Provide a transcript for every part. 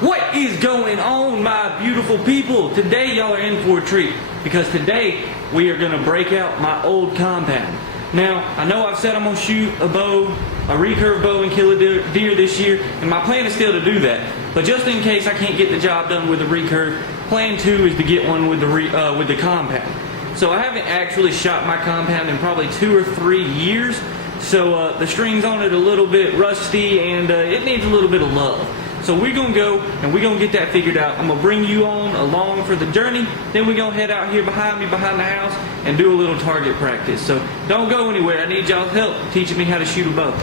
What is going on, my beautiful people? Today y'all are in for a treat because today we are going to break out my old compound. Now, I know I've said I'm going to shoot a bow, a recurve bow, and kill a deer this year, and my plan is still to do that. But just in case I can't get the job done with the recurve, plan 2 is to get one with the compound. So I haven't actually shot my compound in probably 2 or 3 years, so the strings on it are a little bit rusty and it needs a little bit of love. So we're going to go and we're going to get that figured out. I'm going to bring you on along for the journey. Then we're going to head out here behind me, behind the house, and do a little target practice. So don't go anywhere. I need y'all's help teaching me how to shoot a bow.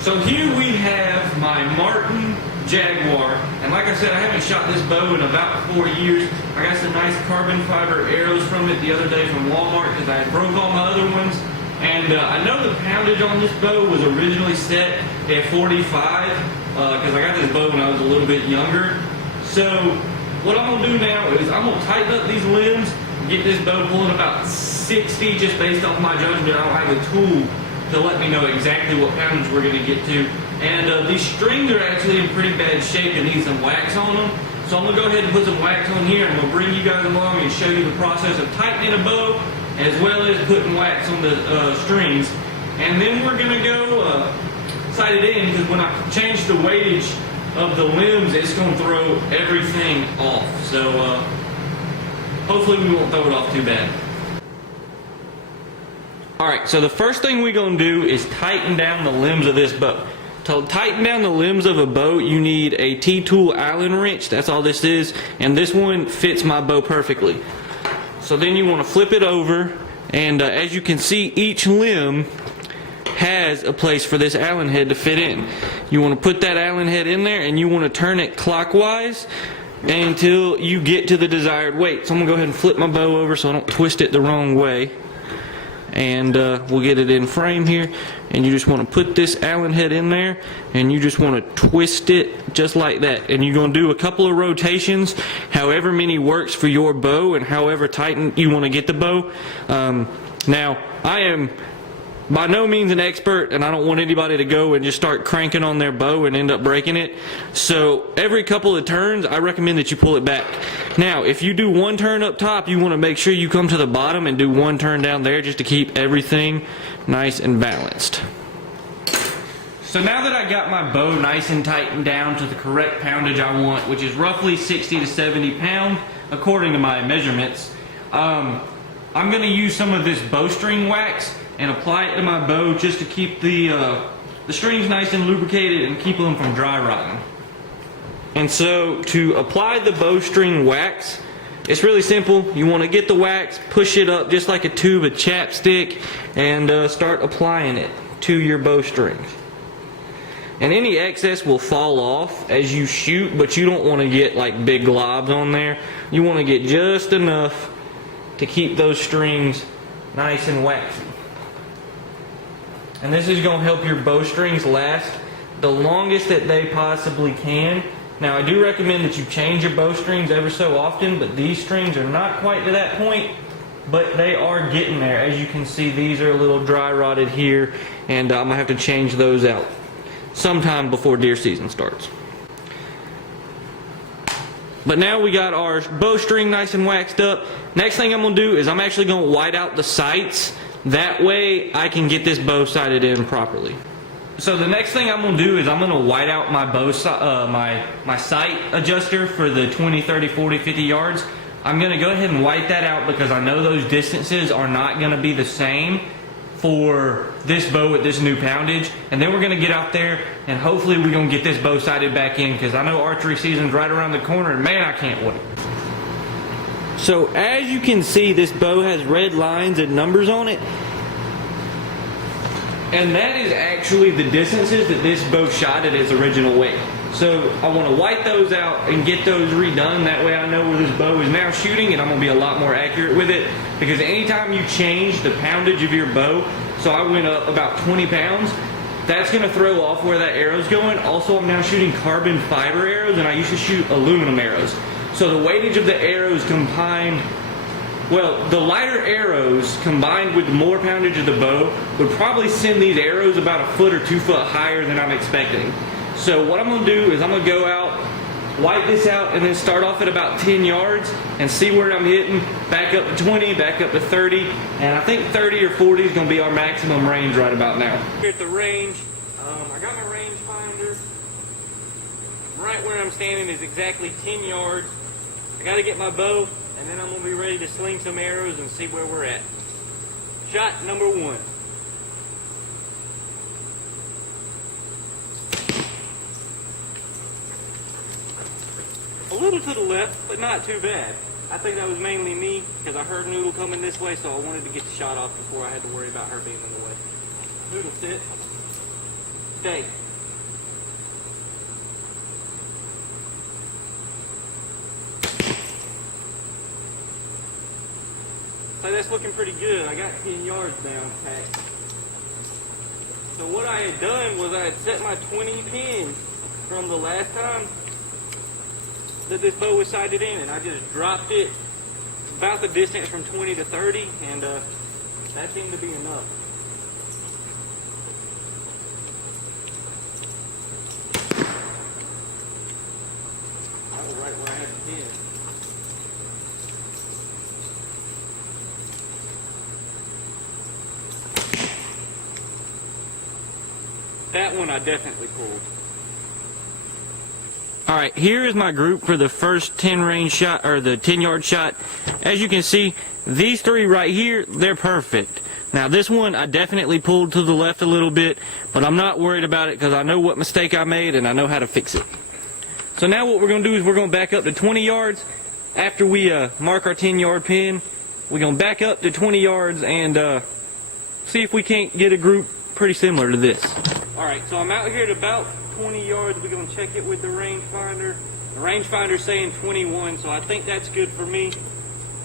So here we have my Martin Jaguar. And like I said, I haven't shot this bow in about 4 years. I got some nice carbon fiber arrows from it the other day from Walmart because I broke all my other ones. And I know the poundage on this bow was originally set at 45. Because I got this bow when I was a little bit younger. So what I'm going to do now is I'm going to tighten up these limbs, get this bow pulling about 60 just based off my judgment. I don't have a tool to let me know exactly what poundage we're going to get to. And these strings are actually in pretty bad shape and need some wax on them. So I'm going to go ahead and put some wax on here and I'm going to bring you guys along and show you the process of tightening a bow as well as putting wax on the strings. And then we're going to go sight it in because when I change the weightage of the limbs, it's going to throw everything off. So hopefully we won't throw it off too bad. Alright, so the first thing we're going to do is tighten down the limbs of this bow. To tighten down the limbs of a bow, you need a T-tool Allen wrench. That's all this is. And this one fits my bow perfectly. So then you want to flip it over. And as you can see, each limb has a place for this Allen head to fit in. You want to put that Allen head in there and you want to turn it clockwise until you get to the desired weight. So I'm going to go ahead and flip my bow over so I don't twist it the wrong way. And we'll get it in frame here. And you just want to put this Allen head in there and you just want to twist it just like that. And you're going to do a couple of rotations, however many works for your bow and however tight you want to get the bow. Now, I am by no means an expert, and I don't want anybody to go and just start cranking on their bow and end up breaking it. So every couple of turns, I recommend that you pull it back. Now, if you do one turn up top, you want to make sure you come to the bottom and do one turn down there just to keep everything nice and balanced. So now that I got my bow nice and tightened down to the correct poundage I want, which is roughly 60 to 70 pounds, according to my measurements, I'm going to use some of this bowstring wax and apply it to my bow just to keep the strings nice and lubricated and keep them from dry rotting. And so to apply the bowstring wax, it's really simple. You want to get the wax, push it up just like a tube of chapstick, and start applying it to your bowstrings. And any excess will fall off as you shoot, but you don't want to get like big globs on there. You want to get just enough to keep those strings nice and waxy. And this is going to help your bowstrings last the longest that they possibly can. Now, I do recommend that you change your bowstrings ever so often, but these strings are not quite to that point, but they are getting there. As you can see, these are a little dry rotted here, and I'm going to have to change those out sometime before deer season starts. But now we got our bowstring nice and waxed up. Next thing I'm going to do is I'm actually going to white out the sights. That way I can get this bow sighted in properly. So the next thing I'm going to do is I'm going to white out my bow, my sight adjuster for the 20, 30, 40, 50 yards. I'm going to go ahead and white that out because I know those distances are not going to be the same for this bow at this new poundage. And then we're going to get out there and hopefully we're going to get this bow sighted back in because I know archery season's right around the corner and man, I can't wait. So as you can see, this bow has red lines and numbers on it. And that is actually the distances that this bow shot at its original weight. So I want to white those out and get those redone. That way I know where this bow is now shooting and I'm going to be a lot more accurate with it. Because anytime you change the poundage of your bow, so I went up about 20 pounds, that's going to throw off where that arrow's going. Also, I'm now shooting carbon fiber arrows and I used to shoot aluminum arrows. So the weightage of the arrows combined, well, the lighter arrows combined with more poundage of the bow would probably send these arrows about 1 foot or 2 foot higher than I'm expecting. So what I'm going to do is I'm going to go out wipe this out and then start off at about 10 yards and see where I'm hitting. Back up to 20, back up to 30, and I think 30 or 40 is going to be our maximum range right about now. Here at the range, I got my range finder. Right where I'm standing is exactly 10 yards. I got to get my bow, and then I'm going to be ready to sling some arrows and see where we're at. Shot number 1. A little to the left, but not too bad. I think that was mainly me, because I heard Noodle coming this way, so I wanted to get the shot off before I had to worry about her being in the way. Noodle, sit. Stay. So that's looking pretty good. I got 10 yards down packed. So what I had done was I had set my 20 pins from the last time that this bow was sighted in, and I just dropped it about the distance from 20 to 30, and that seemed to be enough. That was right where I had the pin. That one I definitely pulled. All right, here is my group for the first 10 range shot, or the 10-yard shot. As you can see, these 3 right here, they're perfect. Now this one I definitely pulled to the left a little bit, but I'm not worried about it because I know what mistake I made and I know how to fix it. So now what we're going to do is we're going to back up to 20 yards. After we mark our 10-yard pin, we're going to back up to 20 yards and see if we can't get a group pretty similar to this. All right, so I'm out here at about 20 yards. We're going to check it with the rangefinder. The rangefinder's saying 21, so I think that's good for me.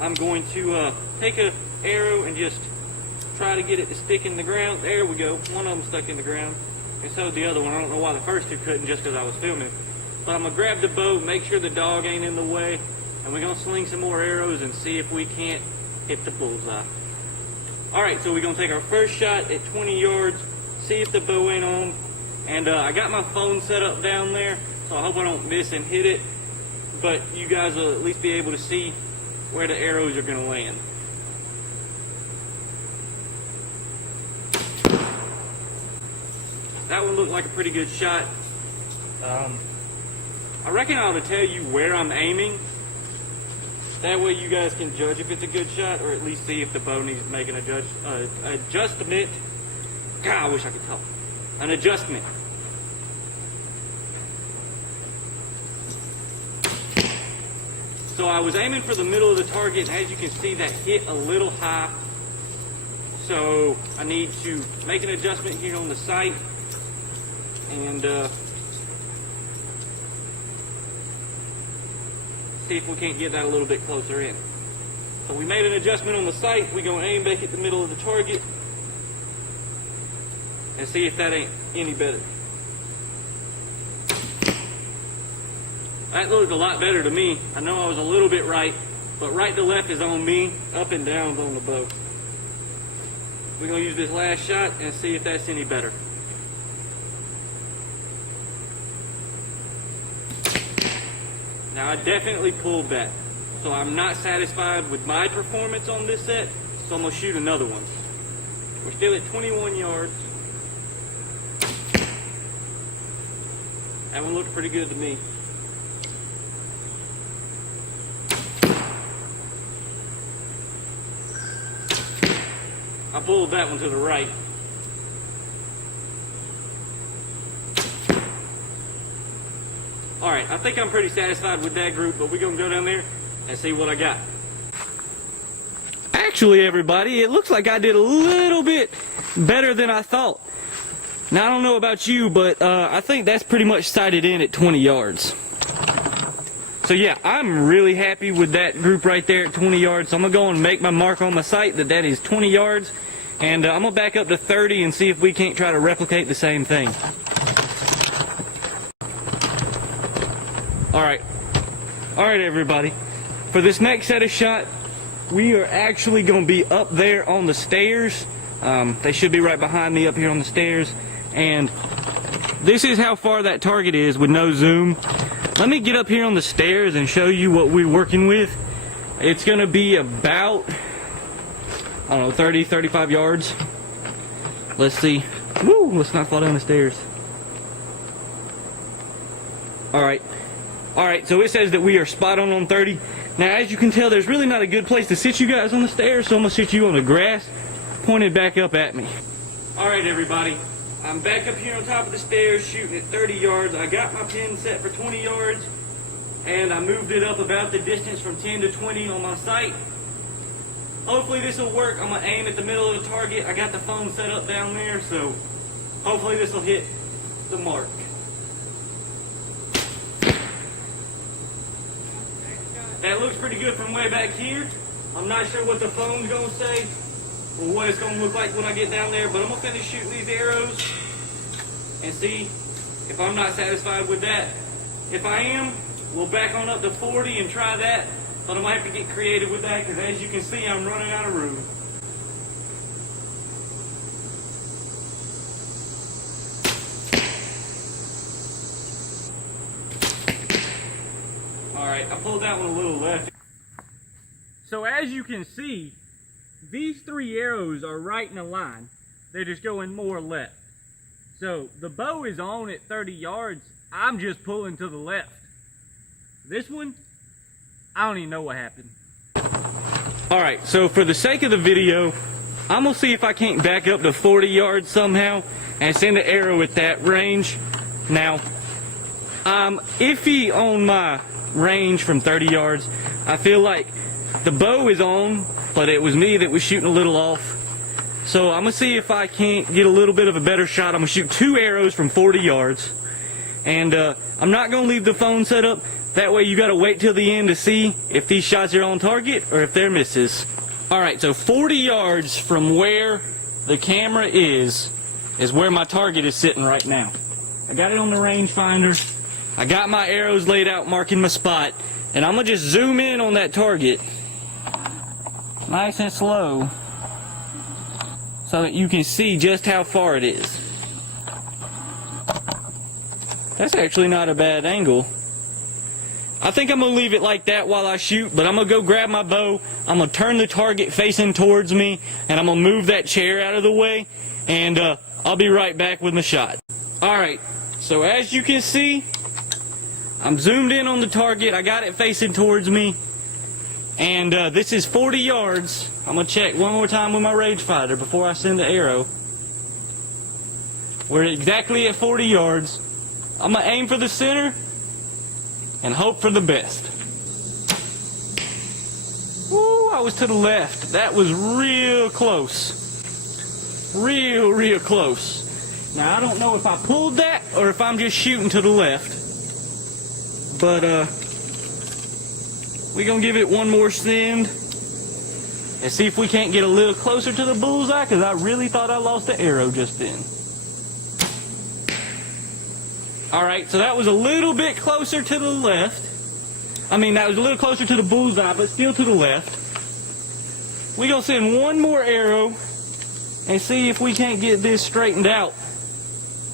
I'm going to take an arrow and just try to get it to stick in the ground. There we go. One of them stuck in the ground, and so the other one. I don't know why the first 2 couldn't, just because I was filming. But I'm going to grab the bow, make sure the dog ain't in the way, and we're going to sling some more arrows and see if we can't hit the bullseye. All right, so we're going to take our first shot at 20 yards, see if the bow ain't on. And I got my phone set up down there, so I hope I don't miss and hit it. But you guys will at least be able to see where the arrows are going to land. That one looked like a pretty good shot. I reckon I ought to tell you where I'm aiming. That way you guys can judge if it's a good shot, or at least see if the bow needs making a adjustment. God, I wish I could talk. An adjustment. So I was aiming for the middle of the target, and as you can see, that hit a little high. So I need to make an adjustment here on the sight, and see if we can't get that a little bit closer in. So we made an adjustment on the sight. We're going to aim back at the middle of the target and see if that ain't any better. That looked a lot better to me. I know I was a little bit right, but right to left is on me, up and down is on the bow. We're going to use this last shot and see if that's any better. Now I definitely pulled that, so I'm not satisfied with my performance on this set, so I'm going to shoot another one. We're still at 21 yards. That one looked pretty good to me. I pulled that one to the right. Alright, I think I'm pretty satisfied with that group, but we're going to go down there and see what I got. Actually, everybody, it looks like I did a little bit better than I thought. Now, I don't know about you, but I think that's pretty much sighted in at 20 yards. So yeah, I'm really happy with that group right there at 20 yards. So I'm going to go and make my mark on my sight that is 20 yards. And I'm going to back up to 30 and see if we can't try to replicate the same thing. Alright, everybody. For this next set of shot, we are actually going to be up there on the stairs. They should be right behind me up here on the stairs. And this is how far that target is with no zoom. let me get up here on the stairs and show you what we're working with. It's gonna be about, I don't know, 30, 35 yards. Let's see. Woo, let's not fall down the stairs. Alright, so it says that we are spot on 30. Now, as you can tell, there's really not a good place to sit you guys on the stairs, so I'm gonna sit you on the grass, pointed back up at me. Alright, everybody, I'm back up here on top of the stairs, shooting at 30 yards. I got my pin set for 20 yards, and I moved it up about the distance from 10 to 20 on my sight. Hopefully this will work. I'm gonna aim at the middle of the target. I got the phone set up down there, so hopefully this will hit the mark. That looks pretty good from way back here. I'm not sure what the phone's gonna say or what it's gonna look like when I get down there, but I'm gonna finish shooting these arrows and see if I'm not satisfied with that. If I am, we'll back on up to 40 and try that, but I might have to get creative with that because as you can see, I'm running out of room. Alright, I pulled that one a little left. So as you can see, these 3 arrows are right in a line. They're just going more left. So the bow is on at 30 yards. I'm just pulling to the left. This one, I don't even know what happened. Alright, so for the sake of the video, I'm gonna see if I can't back up to 40 yards somehow and send an arrow at that range. Now, I'm iffy on my range from 30 yards. I feel like the bow is on, but it was me that was shooting a little off. So I'm gonna see if I can't get a little bit of a better shot. I'm gonna shoot 2 arrows from 40 yards. And I'm not gonna leave the phone set up. That way you gotta wait till the end to see if these shots are on target or if they're misses. Alright, so 40 yards from where the camera is where my target is sitting right now. I got it on the rangefinder. I got my arrows laid out marking my spot, and I'm gonna just zoom in on that target nice and slow so that you can see just how far it is. That's actually not a bad angle. I think I'm gonna leave it like that while I shoot, but I'm gonna go grab my bow, I'm gonna turn the target facing towards me, and I'm gonna move that chair out of the way, and I'll be right back with my shot. Alright, so as you can see, I'm zoomed in on the target. I got it facing towards me. And this is 40 yards. I'm going to check one more time with my rangefinder before I send the arrow. We're exactly at 40 yards. I'm going to aim for the center and hope for the best. Woo, I was to the left. That was real close. Real close. Now, I don't know if I pulled that or if I'm just shooting to the left. But we're gonna give it one more send and see if we can't get a little closer to the bullseye, because I really thought I lost the arrow just then. Alright, so that was a little bit closer to the left. I mean, that was a little closer to the bullseye, but still to the left. We're gonna send one more arrow and see if we can't get this straightened out.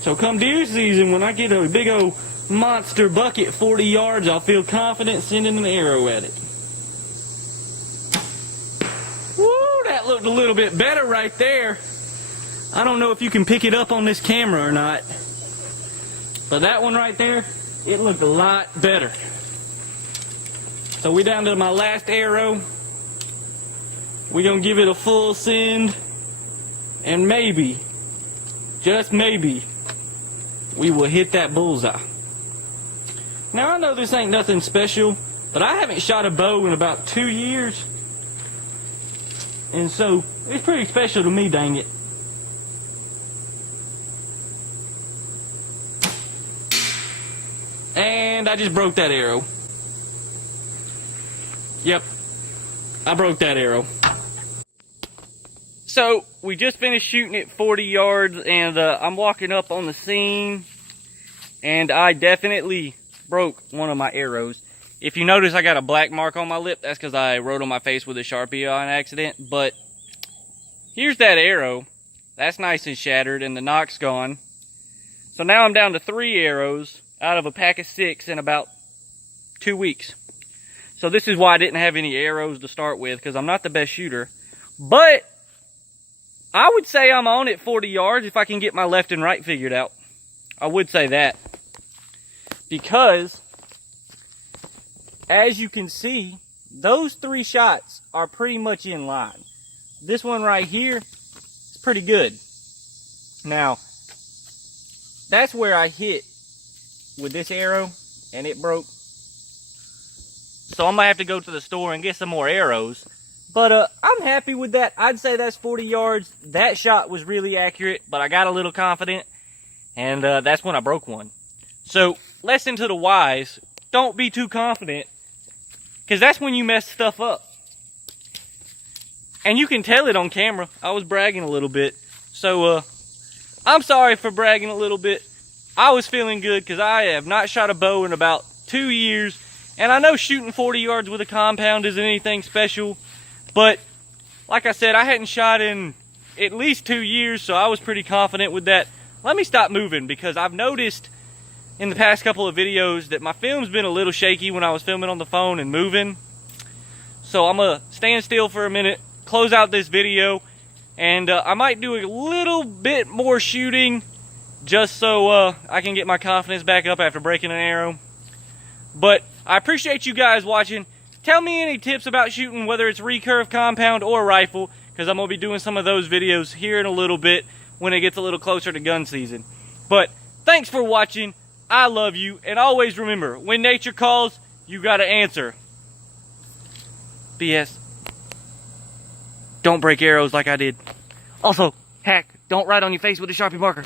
So come deer season, when I get a big old monster bucket 40 yards, I'll feel confident sending an arrow at it. Woo, that looked a little bit better right there. I don't know if you can pick it up on this camera or not, but that one right there, it looked a lot better. So we down to my last arrow. We're gonna give it a full send, and maybe, just maybe, we will hit that bullseye. Now, I know this ain't nothing special, but I haven't shot a bow in about 2 years. And so, it's pretty special to me, dang it. And I just broke that arrow. Yep, I broke that arrow. So, we just finished shooting at 40 yards, and I'm walking up on the scene, and I definitely broke one of my arrows. If you notice, I got a black mark on my lip. That's because I wrote on my face with a Sharpie on accident. But here's that arrow. That's nice and shattered, and the nock's gone. So now I'm down to 3 arrows out of a pack of 6 and about 2 weeks. So this is why I didn't have any arrows to start with, because I'm not the best shooter. But I would say I'm on at 40 yards if I can get my left and right figured out. I would say that. Because, as you can see, those 3 shots are pretty much in line. This one right here is pretty good. Now, that's where I hit with this arrow, and it broke. So I'm gonna have to go to the store and get some more arrows. But I'm happy with that. I'd say that's 40 yards. That shot was really accurate, but I got a little confident, and that's when I broke one. So, lesson to the wise, don't be too confident, because that's when you mess stuff up. And you can tell it on camera. I was bragging a little bit. So, I'm sorry for bragging a little bit. I was feeling good because I have not shot a bow in about 2 years. And I know shooting 40 yards with a compound isn't anything special. But, like I said, I hadn't shot in at least 2 years, so I was pretty confident with that. Let me stop moving, because I've noticed in the past couple of videos that my film's been a little shaky when I was filming on the phone and moving. So I'm going to stand still for a minute, close out this video, and I might do a little bit more shooting just so I can get my confidence back up after breaking an arrow. But I appreciate you guys watching. Tell me any tips about shooting, whether it's recurve, compound, or rifle, because I'm going to be doing some of those videos here in a little bit when it gets a little closer to gun season. But thanks for watching. I love you. And always remember, when nature calls, you got to answer. P.S. Don't break arrows like I did. Also, hack, don't write on your face with a Sharpie marker.